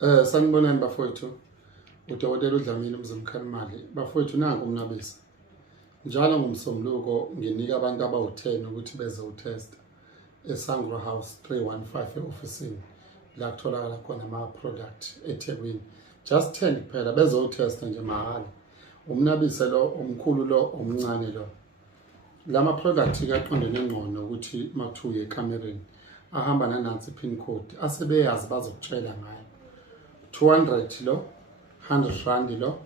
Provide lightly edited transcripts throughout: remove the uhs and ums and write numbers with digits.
Sanibonani bafowethu, uDokotela uDlamini Mzimbokhalimali. Bafowethu nangu umnabisa. Njalo ngomsombuluko nginika abantu abawu-10 ukuthi beze utest eSangro House 315 e-ofisini la kutholakala khona ama-product eThekwini. Just 10 kuphela beze utesta nje mahhala. Umnabise lo, omkhulu lo, omncane lo. Lama product kaqondene ngcono ukuthi makuthiwe ekamereni ahamba nanansi pin code asebeyazi bazokutshela ngayo. 200 lo, 100 rand lo,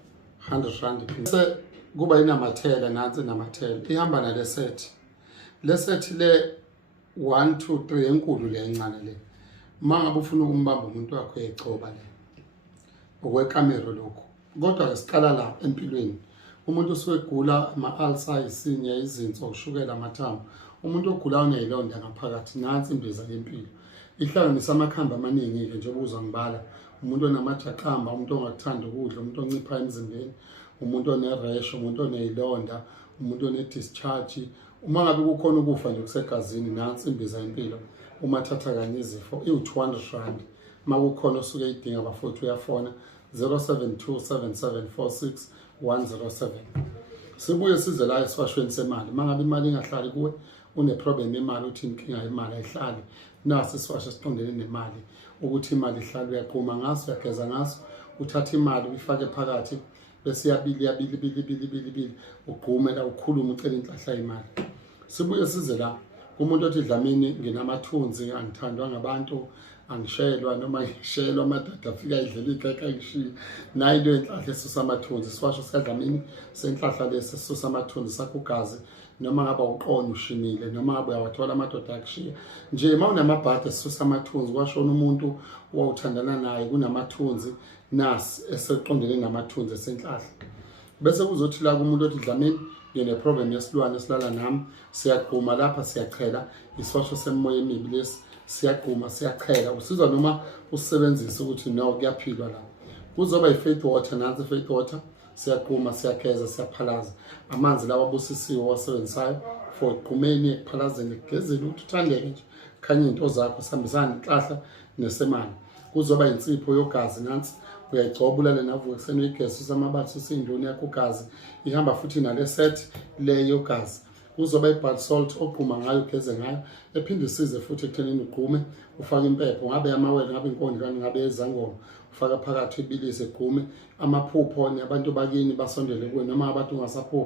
100 rand bese kuba inamathela nansi namathela ihamba nale set. Le set le 1 2 3 enkulu le encane le. Mangabe ufuna ukumbamba umuntu wakho eyicoba le. Okwekamera lokho. Kodwa ke siqala la empilweni. Umuntu usegula ama-ulcer, isinya, izinso, ushukela, amathambo. Umuntu ogula unezilonda ngaphakathi nansi imbiza yempilo. Ihlanganisa amakhambi amaningi ke njengoba uzangibala. Umuntu onamajaqamba, umuntu ongakuthanda ukudla, umuntu oncipha emzimbeni, umuntu one-rash, umuntu onezilonda, umuntu one-discharge. Uma ngabe kukhona ukufa nje kusegazini nansi imbiza yempilo. Uma thatha kanye izifo i-200 rand. Makukhona osuke idinga bafowethu uyafona 0727746107. Sibuye size la esifashweni semali. Mangabe imali ingahlali kuwe, une-problem yemali, uthi inkinga yemali ayihlali. Nasi isifasho siqondene nemali. Ukuthi imali ihlale uyaqhuma ngaso, uyageza ngaso, uthatha imali uyifake phakathi bese yabili ugqume la ukhuluma ucela inhlahla imali. Sibuye size la kumuntu othi Dlamini nginamathunzi, angithandwa ngabantu, angishelwa noma ngishelwa amadada afika idlela ikhekhe ngishiya nayo into yenhlahla esusa amathunzi. Isifasho sikaDlamini senhlahla lesi sisusa amathunzi sakugazi noma ngabe uqondo ushimile noma ngabe uyawathola amadoda akushiya nje uma unamabhadi esisusa amathunzi kwashona umuntu owawuthandana naye kunamathunzi nasi eseqondene namathunzi esenhlahla. Bese kuzothi la kumuntu othi Dlamini ngine-problem yesilwane esilala nami, siyaqhuma lapha siyachela isifasho semoya emibi lesi, siyaqhuma siyachela usizwa noma usebenzisa ukuthi no kuyaphilwa la. Kuzoba i-faith water nansi i-faith water, siyaqhuma siyageza siyaphalaza amanzi lawa abusisiwe wasebenzisayo for iqhumeni ekuphalazeni kugezile ukuthi uthandeke nje khanye into zakho sihambisana nenhlahla nesemali. Kuzoba insipho yogazi nansi uyayigcoba ulale navuka ekuseni uyigesi usamabathi usinduni yakho ugazi ihamba futhi nale set le yogazi. Kuzoba i-blood salt oqhuma ngayo ugeze ngayo ephinde isize futhi ekuthenini ugqume ufake impepho ngabe amawele ngabe inkondlo ngabe ezangoma ufaka phakathi ibilise egqume amaphupho abantu bakini basondele kuwe noma abantu ungasaphupho